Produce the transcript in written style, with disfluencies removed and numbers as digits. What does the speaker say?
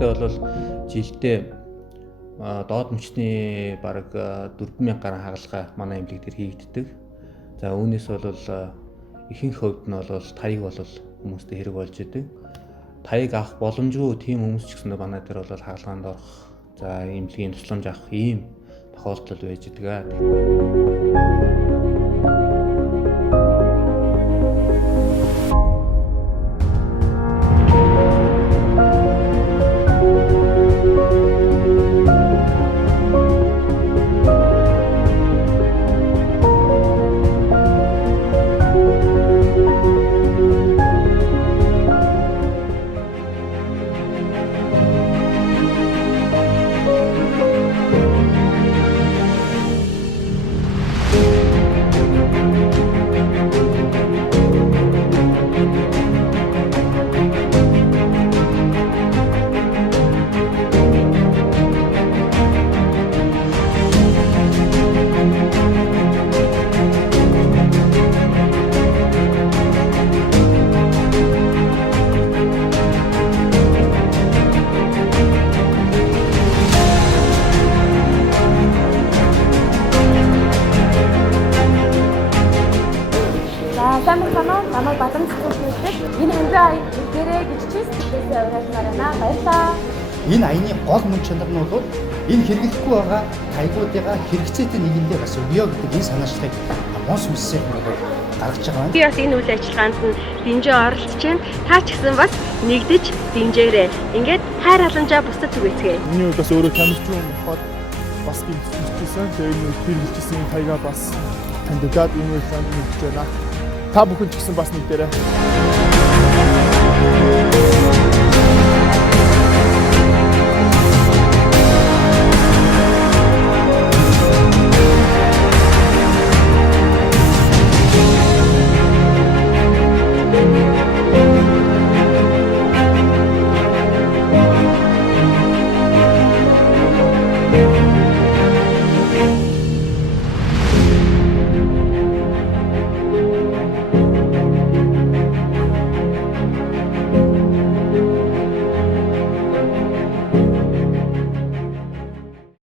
ерөнхийдөө бол жилдээ доод мөчний бараг 4000 гаруй хагалгаа манай эмнэлэг дээр хийгддэг. За үүнээс бол ихэнх хувьд нь бол таяг бол хүмүүстээ хэрэг болж идэг. Таяг авах боломжгүй тийм хүмүүс ч гэсэн манай дээр бол хагалгаанд орох, за эмнэлгийн тусламж авах ийм тохиолдол байж идэг. Намайг Бадан цэцүүлдэг. Энэ хэмжээ аяг дээрээ гэж чи сэтгэлдээ уриалмаар байна. Баярлалаа. Энэ аяны гол мөн чанар нь бол энэ хэрэглэхгүй байгаа таягуудыгаа хэрэгцээтэй нэгэндээ бас өгье гэдэг энэ санаачлагыг Монс миссийн бол гаргаж байгаа юм. Би бас энэ үйл ажиллагаанд нь дэмжээ оролцож байна. Та ч гэсэн бас нэгдэж дэмжээрэй. Ингээд хайр халамжаа бусдад түгээцгээе. Миний хувьд бас өөрөө тамирчин юм бохоод бас гимтчихсэн. Тэгээд энэ хэрэгжилсэн таягаа бас кандидат юм уу гэж хэлж байна. Та бүхэн ч гэсэн бас нэгдээрэй. Thank you.